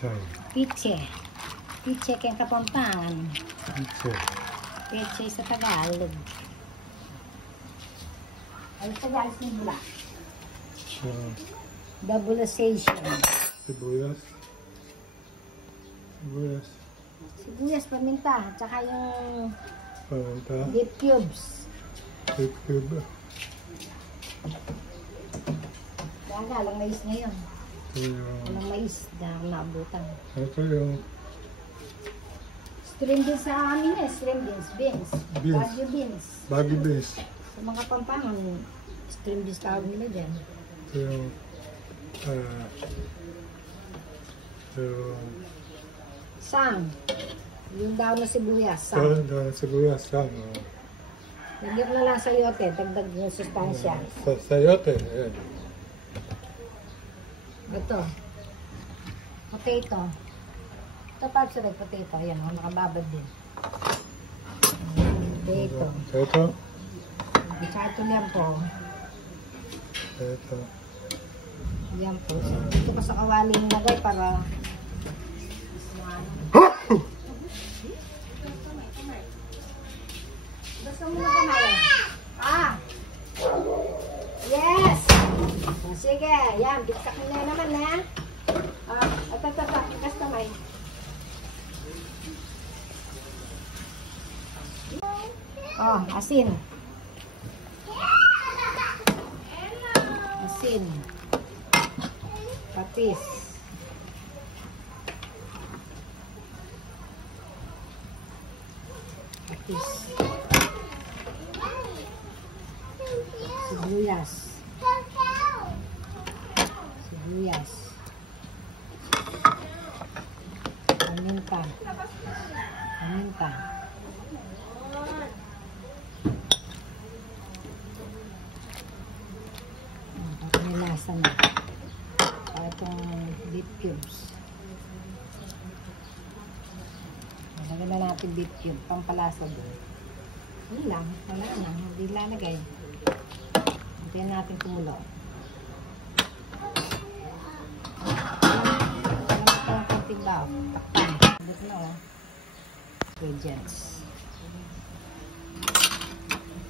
Pechay. Piche. Piche kaya Kapampangan. Piche. Piche sa Tagalog. Ay, Tagalog ni Bula. Double-ization. Sibuyas. Sibuyas. Sibuyas, paminta. Tsaka yung Paminta. beef cubes. Beef cube. Kaya lang mais ngayon. Ito yung... Walang mais na naabutan. Ito yung... String beans sa amin eh. String beans. Beans. Beans. Baguio beans. Baguio beans. Sa mga Kapampangan, string beans tawag nila dyan. Ito yung... Sang. Yung daw na sibuyas. Sang. Ito sibuyas lang. Lagyan mo na lang sa yote. Dagdag yung sustansya. Sayote. Ayan. Ito. Potato. Ito pa sa potato. Ayan, nakababad din. Potato. Ito. Tsaka ito yan po. Ito. Yan po. Ito pa sa kawali nilagay para gusto mo na kamay? Ah! Yes! Sige, yan. Bitsak mo na naman ha. Ito. Bigas kamay. Oh, asin. Asin. Patis. Patis. Sibuyas. Sibuyas. Paminta. Paminta. May lasa na. Itong beef cubes. Lagyan na natin beef cube. Pampalasa doon. Yun lang. Wala na. Hindi lalagay. Hintayin natin tumulo. Alam mo ito ang konting baw. Takpan. Dito na o. Ingredients.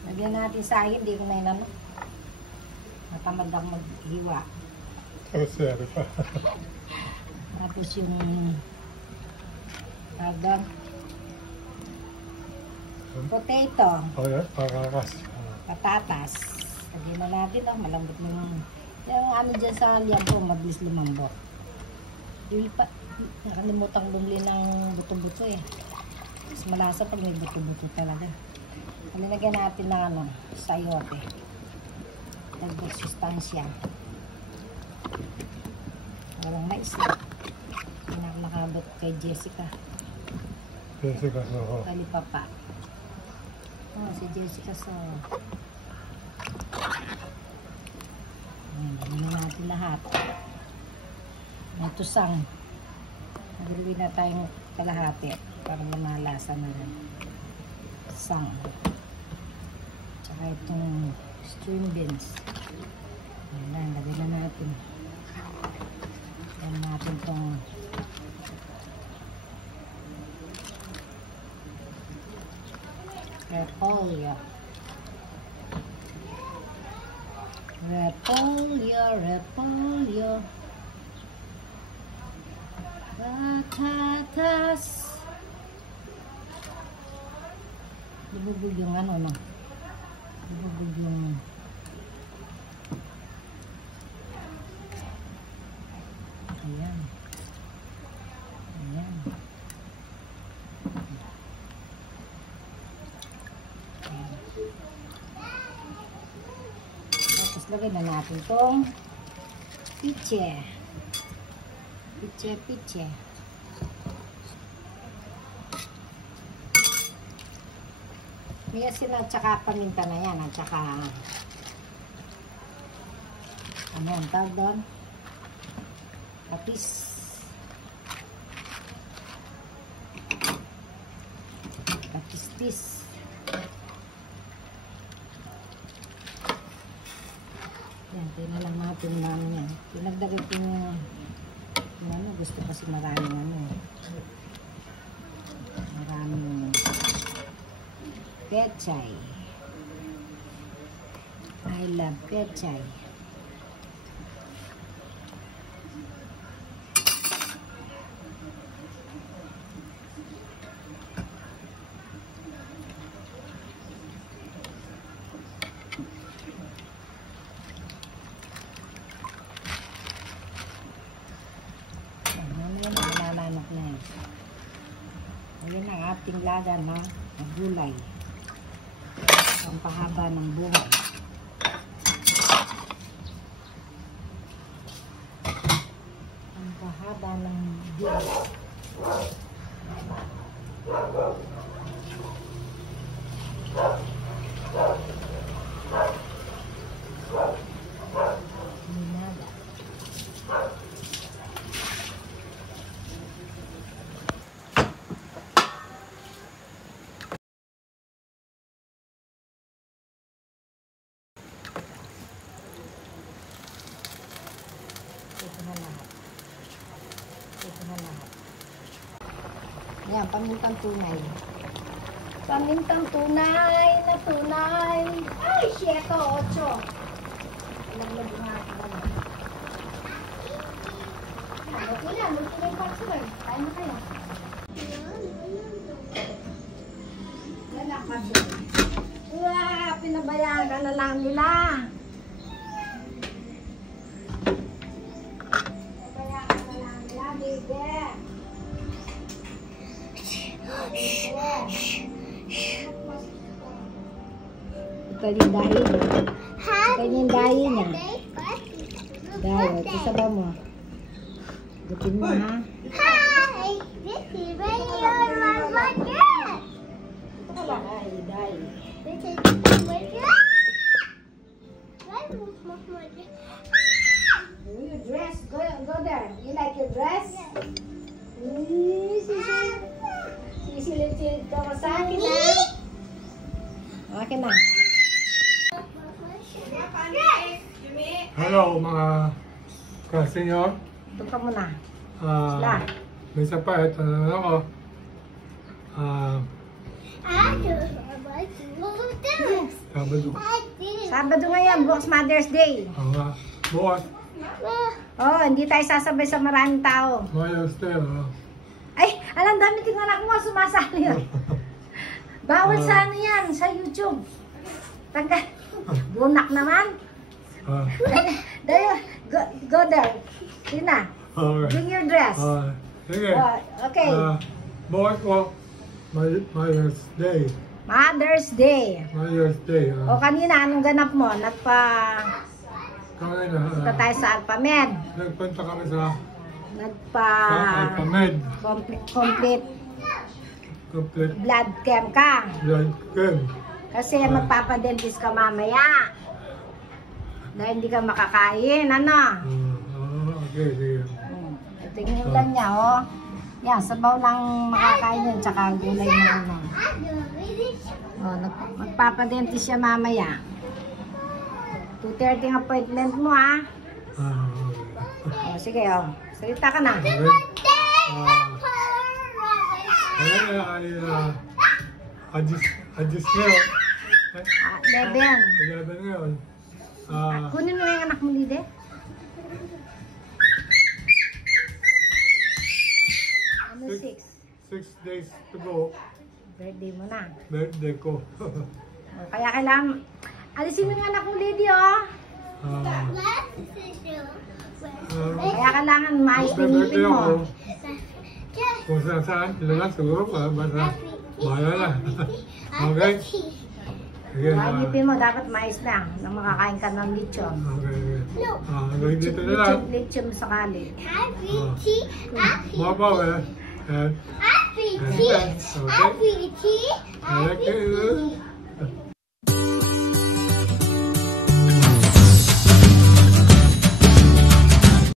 Lagyan natin sa akin. Hindi ko na inano. Matamad ako maghiwa. Sari pa. Tapos yung tawag potato. O yan, pakakas. Patatas. Lagyan na natin malambot na yung ano dyan sa liampo, mabilis lumambot. Yung nakalimutan bumili ng buto-buto eh. Mas malasa pag may buto-buto talaga. Nilagyan natin ng sayote. Dagdag sustansya. Walang mais na. Nakabot kay Jessica. Jessica Soho. Kalipapa. Oh, si Jessica Soho. Ayan, natin lahat. Natusang. Nagluwi na tayong kalahati para lumalasa na rin. Sang. Tsaka itong string beans. Ayan, lagay na natin. Ayan natin itong repolyo. Repolyo. Patatas. Lubog yung ano, no? Lubog yung ayan. Ayan. Tapos lagay na natin itong piche. Piche. May asin at saka paminta na yan. At saka ano yung tawag doon? Patis. Patis. Yan, tingnan lang natin na yan. Pinagdagat yung Yung ano, gusto kasi maraming ano. Maraming pechay. I love pechay. Nalalanok na yun. Ayan ang ating laga na gulay. Pampahaba ng buhay. Pampahaba ng buhay. Ninaga. Ito na lahat. Ito na lahat. Yan, pamintang tunay. Pamintang tunay na tunay. Ay, 7, 8. Alam mo din nga ako na. Okay na, luto na yung parts mo eh. Kaya na kayo. Lalakad doon. Wow, pinabayaan ka na lang nila. Ito yung dahil niya. Ito yung dahil niya. Dahil, ito sabaw mo. Gutin mo ha. Hi! This is Radio Mother! Ito ka lang ay dahil. This is Radio Mother. Your dress, go there. You like your dress? Sisilit-silit ka mo sa akin ha. Akin na. Hello mga kasenyor. Ito ka muna. Sila. May isa pa, ito na naman ako. Sabado. Sabado ngayon, bukas Mother's Day. Bukas, Oh, hindi tayo sasabay sa maraming tao. Mother's Day. Ay, alam dami ting anak mo, sumasali yun. Bawal sa ano yan, sa YouTube. Tanggal. Bunak naman. Dayo, go there. Tina, bring your dress. Sige. Okay. Bukas ko, Mother's Day. Mother's Day. Mother's Day. O kanina, anong ganap mo? Kami Punta tayo sa Alpamed. nagpunta kami sa Alpamed. Complete complete blood chem ka. blood chem. Kasi magpapadentist ka mamaya. Dahil hindi ka makakain, ano? Okay, sige. Ito yung ulan niya, oh. Yan, sabaw lang makakain yun, tsaka gulay na ano. Oh, magpapadentist siya mamaya. 2:30 ang appointment mo, ha? Oh, sige, oh. Salita ka na. Okay. Adjust ngayon. 11. 11 ngayon. Kunin mo yung anak mo, Lide. Ano, 6? 6 days to go. Birthday mo na. Birthday ko. Oh, kaya kailangan, alisin mo yung anak mo, Lide, oh. Kaya kailangan maayos Birthday pinipin mo. ako. Kung saan, ilan siguro pa. Basta, bahala na. Okay? Sige. Pinipin mo, dapat maayos na. Nang makakain ka ng lechon. Okay. Hanggang dito na lang. Lechon sakali. Mabaw eh. And Happy tea! Happy tea! Happy tea!